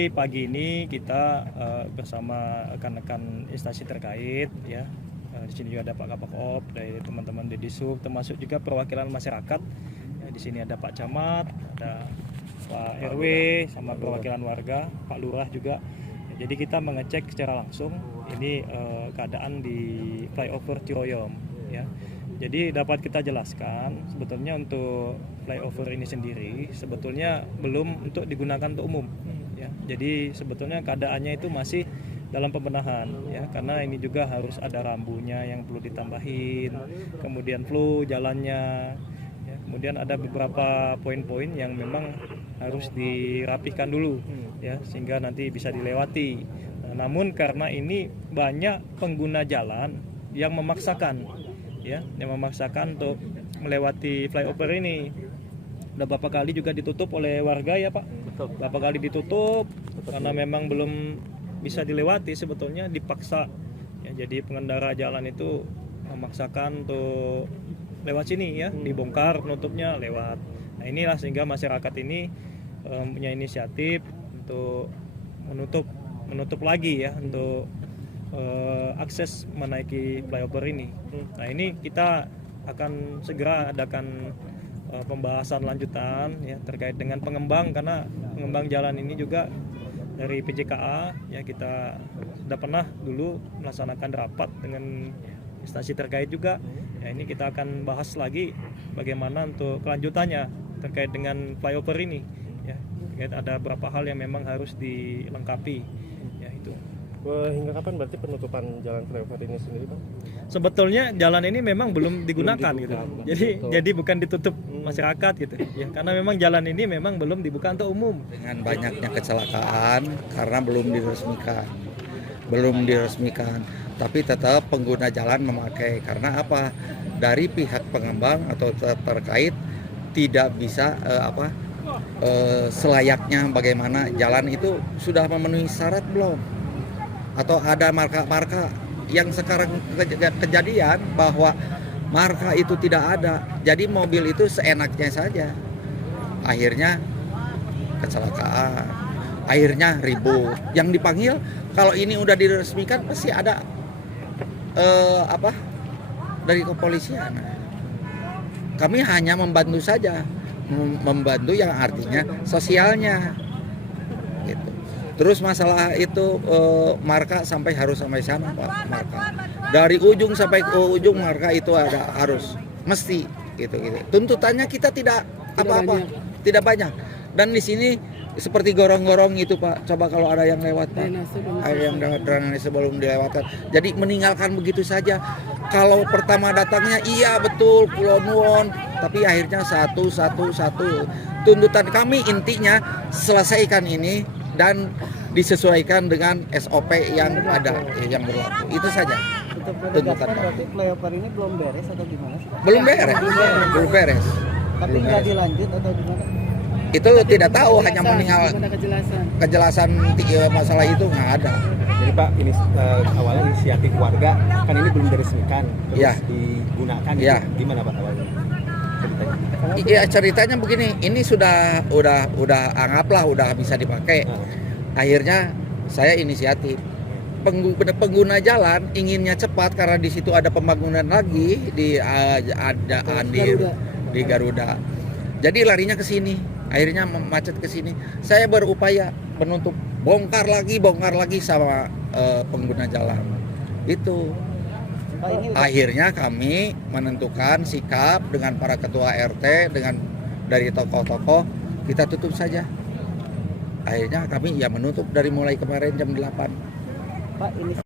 Jadi pagi ini kita bersama rekan-rekan instansi terkait ya. Di sini juga ada Pak Kapakop dari teman-teman Dedisub, termasuk juga perwakilan masyarakat. Ya, di sini ada Pak Camat, ada Pak RW, sama perwakilan warga, Pak Lurah juga. Ya, jadi kita mengecek secara langsung ini keadaan di flyover Ciroyom. Ya. Jadi dapat kita jelaskan sebetulnya untuk flyover ini sendiri sebetulnya belum untuk digunakan untuk umum. Ya, jadi sebetulnya keadaannya itu masih dalam pembenahan ya, karena ini juga harus ada rambunya yang perlu ditambahin, kemudian flow jalannya, ya, kemudian ada beberapa poin-poin yang memang harus dirapihkan dulu ya sehingga nanti bisa dilewati. Nah, namun karena ini banyak pengguna jalan yang memaksakan ya, yang memaksakan untuk melewati flyover ini. Udah beberapa kali juga ditutup oleh warga ya Pak. Beberapa kali ditutup karena memang belum bisa dilewati, sebetulnya dipaksa ya, jadi pengendara jalan itu memaksakan untuk lewat sini ya, dibongkar penutupnya lewat. Nah inilah sehingga masyarakat ini punya inisiatif untuk menutup lagi ya untuk akses menaiki flyover ini. Nah ini kita akan segera adakan pembahasan lanjutan ya terkait dengan pengembang, karena pengembang jalan ini juga dari PJKA ya, kita sudah pernah dulu melaksanakan rapat dengan instansi terkait juga. Ya ini kita akan bahas lagi bagaimana untuk kelanjutannya terkait dengan flyover ini ya. Terkait ada beberapa hal yang memang harus dilengkapi ya itu. Hingga kapan berarti penutupan jalan flyover ini sendiri, Pak? Sebetulnya jalan ini memang belum digunakan gitu. Jadi bukan ditutup masyarakat gitu. Ya, karena memang jalan ini memang belum dibuka untuk umum. Dengan banyaknya kecelakaan karena belum diresmikan. Tapi tetap pengguna jalan memakai, karena apa? Dari pihak pengembang atau terkait tidak bisa selayaknya bagaimana jalan itu sudah memenuhi syarat belum? Atau ada marka-marka yang sekarang kejadian bahwa marka itu tidak ada, jadi mobil itu seenaknya saja, akhirnya kecelakaan, akhirnya ribut. Yang dipanggil kalau ini udah diresmikan pasti ada dari kepolisian. Kami hanya membantu saja, membantu yang artinya sosialnya gitu. Terus masalah itu marka harus sampai sana Pak, marka. Dari ujung sampai ke ujung marka itu harus mesti gitu. Tuntutannya kita tidak apa-apa, tidak banyak. Dan di sini seperti gorong-gorong itu Pak. Coba kalau ada yang lewat Pak, ada yang drainase sebelum dilewatkan. Jadi meninggalkan begitu saja. Kalau pertama datangnya iya betul Pulau Nuwon, tapi akhirnya satu. Tuntutan kami intinya selesaikan ini dan disesuaikan dengan SOP yang ada, yang berlaku. Itu saja. Tuntutan berarti flyover ini belum beres atau gimana sih? Belum beres. Tapi nggak dilanjut atau gimana? Itu tidak tahu, hanya meninggal kejelasan masalah itu nggak ada. Jadi Pak, ini awalnya inisiatif warga, kan ini belum diresmikan, terus ya digunakan. Ya. Gimana Pak awalnya? Iya ceritanya begini, ini sudah anggaplah udah bisa dipakai. Akhirnya saya inisiatif. Pengguna jalan inginnya cepat karena di situ ada pembangunan lagi di Garuda. Jadi larinya ke sini. Akhirnya macet ke sini. Saya berupaya menutup, bongkar lagi sama pengguna jalan. Itu. Akhirnya kami menentukan sikap dengan para ketua RT, dengan dari tokoh-tokoh, kita tutup saja. Akhirnya kami menutup dari mulai kemarin jam 8. Pak, ini